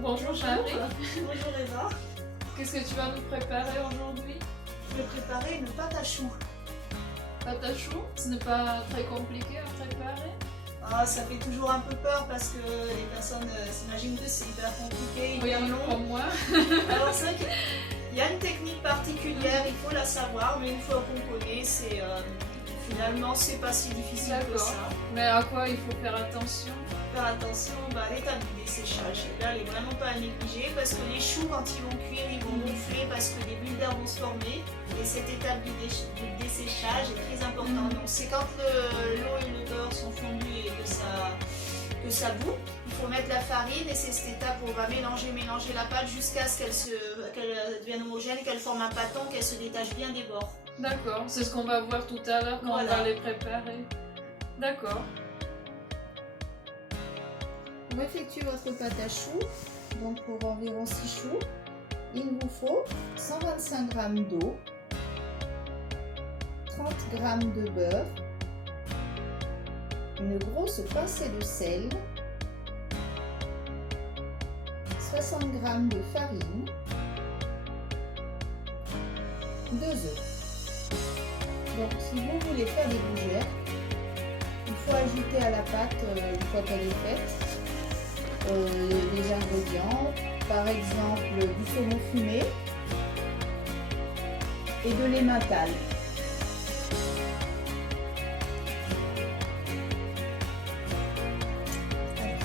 Bonjour Charlie. Bonjour Eva. Qu'est-ce que tu vas nous préparer aujourd'hui? Je vais préparer une pâte à choux. Pâte à choux, ce n'est pas très compliqué à préparer? Ah, ça fait toujours un peu peur parce que les personnes s'imaginent que c'est hyper compliqué, Oui, hyper long. comme moi. Alors c'est vrai qu'il y a une technique particulière, il faut la savoir, mais une fois qu'on connaît, finalement c'est pas si difficile que ça. Mais à quoi il faut faire attention? Faire attention à l'étape du desséchage. Et là, elle est vraiment pas à négliger parce que les choux, quand ils vont cuire, ils vont gonfler parce que des bulles d'air vont se former. Et cette étape du desséchage est très importante. Donc, c'est quand l'eau et le beurre sont fondus et que ça bout. Il faut mettre la farine et c'est cette étape où on va mélanger la pâte jusqu'à ce qu'elle devienne homogène, qu'elle forme un pâton, qu'elle se détache bien des bords. D'accord, c'est ce qu'on va voir tout à l'heure quand on va les préparer. D'accord. Pour effectuer votre pâte à choux, donc pour environ 6 choux, il vous faut 125 g d'eau, 30 g de beurre, une grosse pincée de sel, 60 g de farine, 2 œufs. Donc si vous voulez faire des gougères, il faut ajouter à la pâte, une fois qu'elle est faite, des ingrédients, par exemple du saumon fumé et de l'emmental.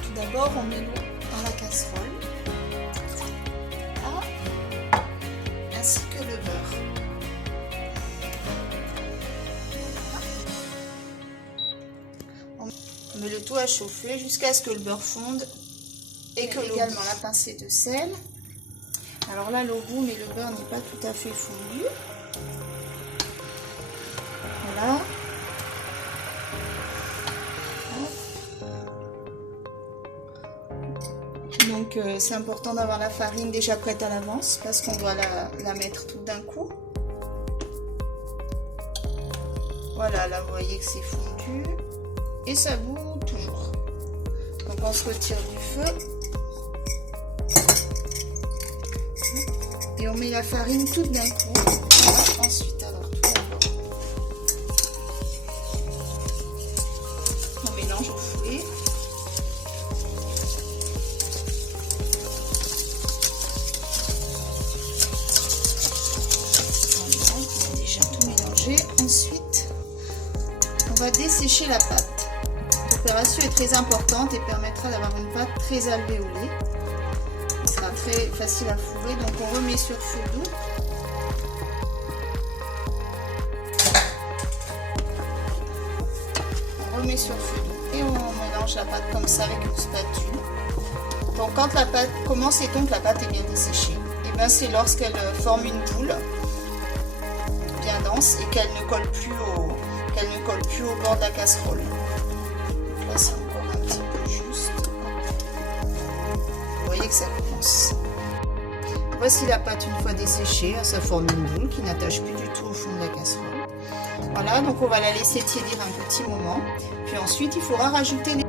Tout d'abord, on met l'eau dans la casserole, ainsi que le beurre. On met le tout à chauffer jusqu'à ce que le beurre fonde. Et que également la pincée de sel. Alors là, l'eau bout, mais le beurre n'est pas tout à fait fondu. Voilà. Donc c'est important d'avoir la farine déjà prête à l'avance parce qu'on doit la mettre tout d'un coup. Voilà, là vous voyez que c'est fondu. Et ça bout toujours. Donc on se retire du feu. Et on met la farine toute d'un coup. Voilà. Ensuite, alors tout d'abord, on mélange au fouet. Voilà, on a déjà tout mélangé. Ensuite, on va dessécher la pâte. L'opération est très importante et permettra d'avoir une pâte très alvéolée. Très facile à fourrer, donc on remet sur feu doux. On remet sur feu doux et on mélange la pâte comme ça avec une spatule. Donc quand la pâte commence et tombe, la pâte est bien desséchée. Et bien c'est lorsqu'elle forme une boule bien dense et qu'elle ne colle plus au bord de la casserole. Donc là c'est encore un petit peu juste. Vous voyez que ça commence. Voici la pâte une fois desséchée, ça forme une boule qui n'attache plus du tout au fond de la casserole. Voilà, donc on va la laisser tiédir un petit moment, puis ensuite il faudra rajouter les...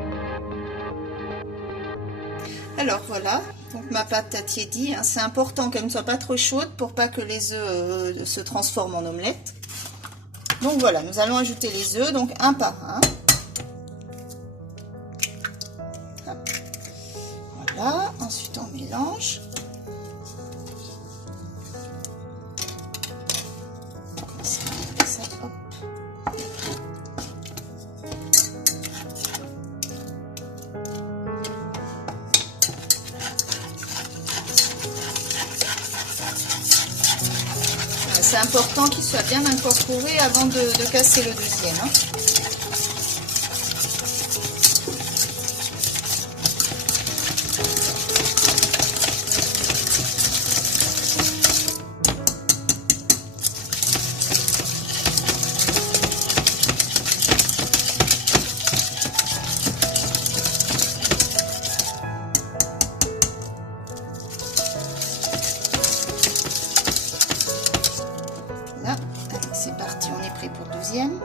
Alors voilà, donc ma pâte a tiédi, hein. C'est important qu'elle ne soit pas trop chaude pour pas que les œufs se transforment en omelette. Donc voilà, nous allons ajouter les œufs, donc un par un. Voilà, ensuite on mélange. C'est important qu'il soit bien incorporé avant de casser le deuxième. Hein. C'est parti, on est prêt pour le deuxième.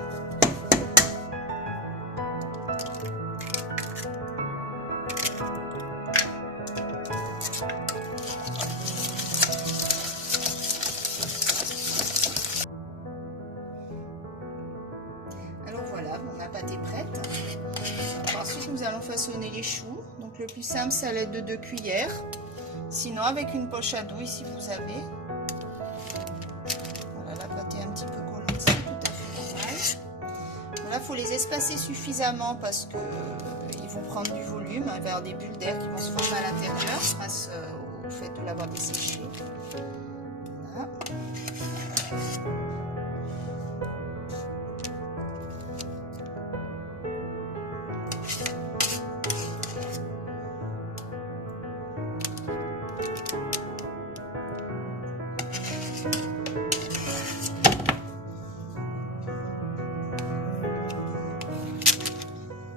façonner les choux. Donc le plus simple, c'est à l'aide de 2 cuillères. Sinon, avec une poche à douille, si vous avez. Voilà, la pâte est un petit peu collante, c'est tout à fait normal. Voilà, il faut les espacer suffisamment parce que ils vont prendre du volume, hein, vers des bulles d'air qui vont se former à l'intérieur grâce au fait de l'avoir desséché. Voilà.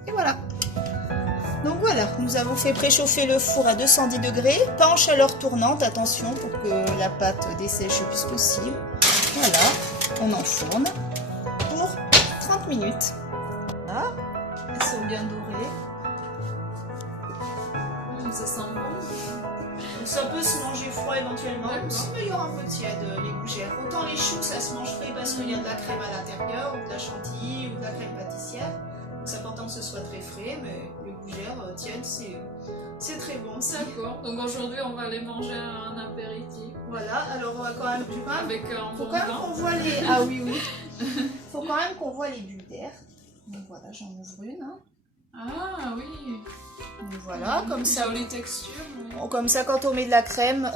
Et voilà. Donc voilà, nous avons fait préchauffer le four à 210 degrés, pas en chaleur tournante, attention pour que la pâte dessèche le plus possible. Voilà, on enfourne pour 30 minutes. Voilà, elles sont bien dorées. Ça sent bon. Donc ça peut se manger froid éventuellement, ou sinon il y aura un peu tiède les gougères. Autant les choux ça se mange frais parce qu'il y a de la crème à l'intérieur, ou de la chantilly, ou de la crème pâtissière. Donc c'est important que ce soit très frais, mais les gougères tièdes c'est très bon aussi. D'accord. Donc aujourd'hui on va aller manger un apéritif. Voilà, alors on va quand même... Avec un Faut bon quand même vin. qu'on voit les... Ah oui, oui. Faut quand même qu'on voit les bulles d'air. Donc voilà, j'en ouvre une. Hein. Ah oui. Donc voilà, comme ça. Jolie texture. Oui. Comme ça, quand on met de la crème,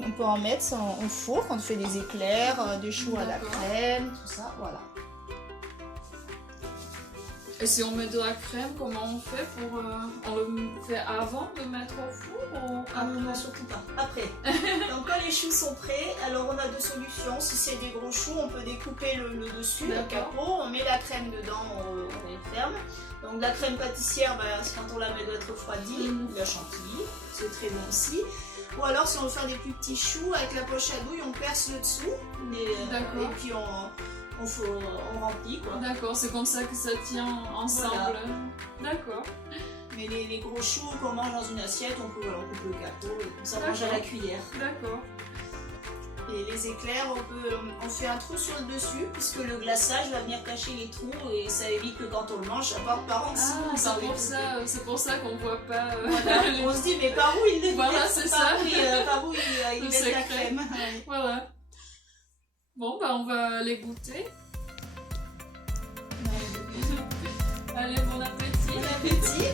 on peut en mettre au four quand on fait des éclairs, des choux à la crème, tout ça, voilà. Et si on met de la crème, comment on fait pour... on le fait avant de mettre au four ou... Ah non, surtout pas. Après. Donc quand les choux sont prêts, alors on a 2 solutions. Si c'est des gros choux, on peut découper le dessus, le capot, on met la crème dedans, on les ferme. Donc la crème pâtissière, quand on la met doit être refroidie, la chantilly, c'est très bon aussi. Ou alors si on veut faire des plus petits choux, avec la poche à douille, on perce le dessous. Et puis on remplit quoi. D'accord, c'est comme ça que ça tient ensemble. Voilà. D'accord. Mais les gros choux qu'on mange dans une assiette, on coupe le capot et comme ça on mange à la cuillère. D'accord. Et les éclairs, on fait un trou sur le dessus puisque le glaçage va venir cacher les trous et ça évite que quand on le mange, ça parte par en dessous. Ah, c'est pour ça qu'on voit pas... Voilà. On se dit mais par où il Voilà, c'est ça. Par où il met la crème. Voilà. Bon, on va les goûter. Allez, bon appétit. Bon appétit.